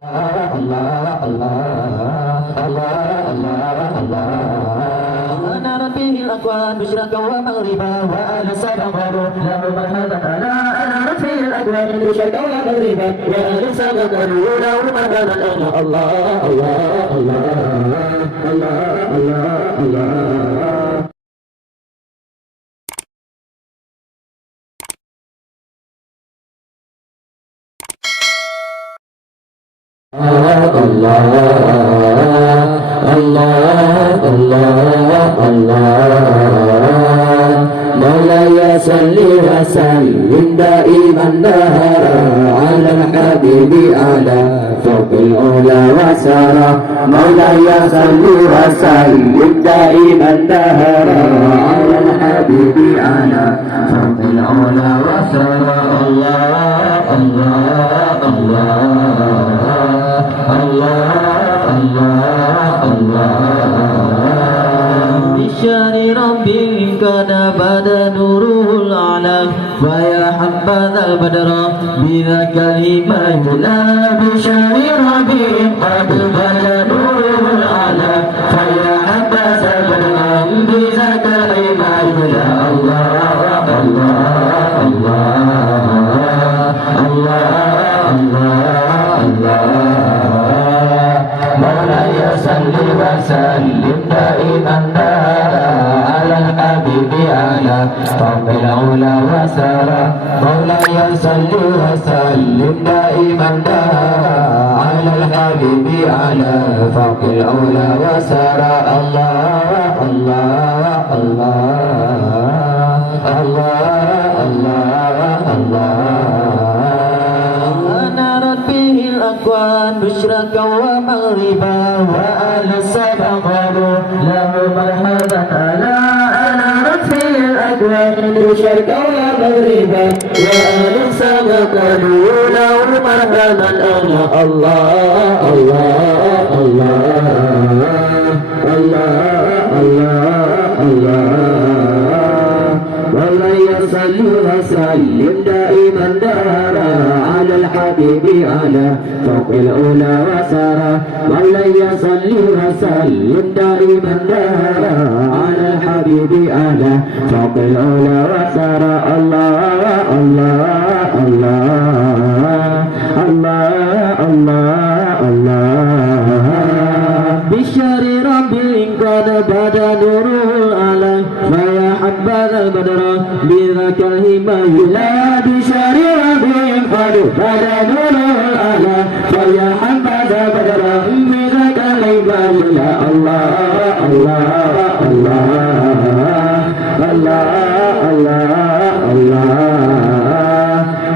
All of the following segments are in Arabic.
الله الله الله الله الله نرى فيه الأكوان مشرقا ومغربا وأهل السبع قالوا له مرحبا ألا نرى فيه الأكوان مشرقا ومغربا وأهل السبع قالوا له مرحبا الله الله الله الله الله الله الله الله الله الله مولاي صل وسلم دائما دهرا على الحبيب على فوق العلا وسرى مولاي صل وسلم دائما دهرا على الحبيب على فوق العلا وسرى الله الله الله الله الله الله بشار ربي كان بدا نوره الأعلى ويا حبذا البدر بذاك الإيمان لا بشار ربي قد بدا نوره الأعلى فيا حبذا البدر بذاك الإيمان لا الله الله الله الله الله مولاي صل وسلم دائما على الحبيب على فوق العلا وسرى مولاي صل وسلم دائما على الحبيب على فوق العلا وسرى الله الله الله الله الله الله نارت فيه الأكوان مشرقا ومغربا وأهل السبع قالوا له مرحبا ألا نارت فيه الأكوان مشرقا ومغربا وأهل السبع قالوا له مرحبا ألا الله الله الله الله الله مولاي صل وسلم دائما دارا على الحبيب على فوق الأولى وسرى مولاي صل وسلم دائما دارا على الحبيب على فوق الأولى وسرى الله الله الله الله الله الله بشر ربي قد بدا نوره الأعلى فيا حبذا البدر بذاك الهمام لا بشر ربي قد بدا نوره الأعلى فيا حبذا البدر بذاك الهمام لا الله الله الله الله الله الله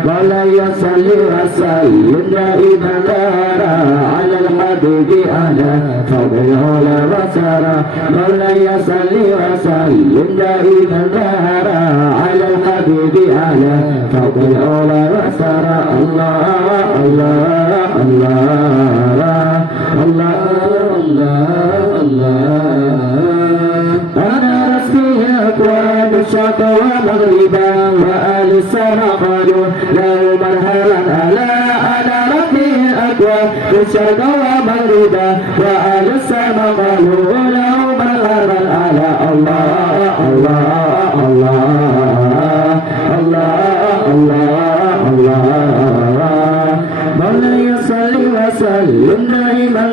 مولاي صل وسلم دائما على الحبيب على فوق العلا وسرى مولاي صل وسلم دائما على الحبيب على فوق العلا وسرى الله الله الله الله الله أنا رسمي أكوان الشرق ومغربا وأهل السماء قالوا له مرحبا ألا أنا ربي الأكوان الشرق ومغربا وأهل السماء قالوا له مرحبا ألا الله الله الله الله الله الله مولاي صل وسلم دائما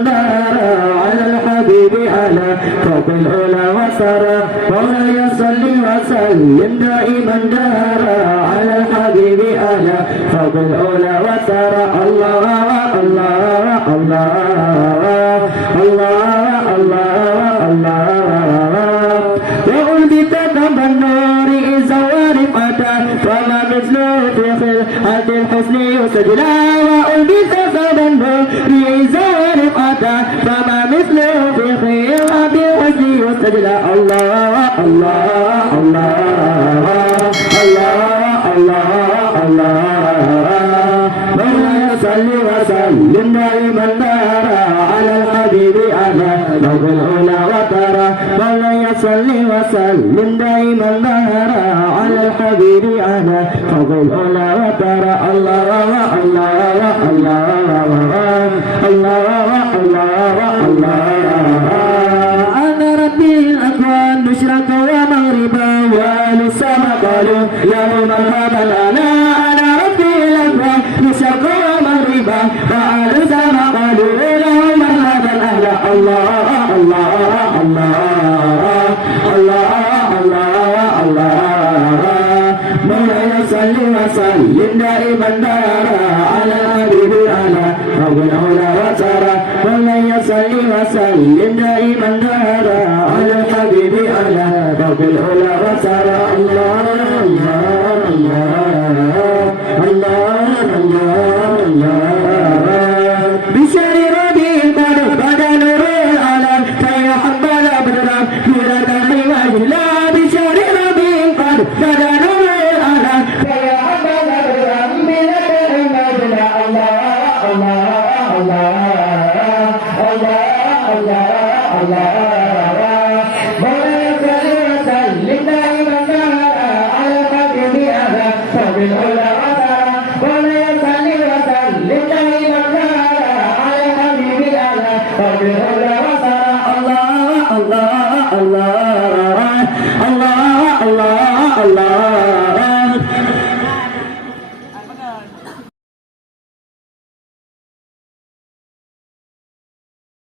على الحبيب على فوق العلا وسرى مولاي صل وسلم دائما على الحبيب على فوق العلا وسرى الله الله الله الله الله الله وألبت ثوب النور زوار قدا فما مثله في خلقة الحسن يسجلا وألبت ثوب النور زوار قدا فما مثله في خلقة الحسن يسجلا الله الله الله الله الله الله مولاي صل وسلم دائما على الحبيب على فوق العلا وترى مولاي صل وسلم دائما على الحبيب على فوق العلا وترى الله الله الله الله الله الله أنا ربي الأكوان مشرقا ومغربا وأهل السماء قالوا يوم مرحبا أنا ربي الأكوان مشرقا ومغربا وأهل السماء قالوا يوم مرحبا أهلا الله الله الله الله الله الله مولاي صل وسلم دائما على الحبيب على رب العلا وترى مولاي صل وسلم دائما على الحبيب على رب العلا وترى الله الله الله الله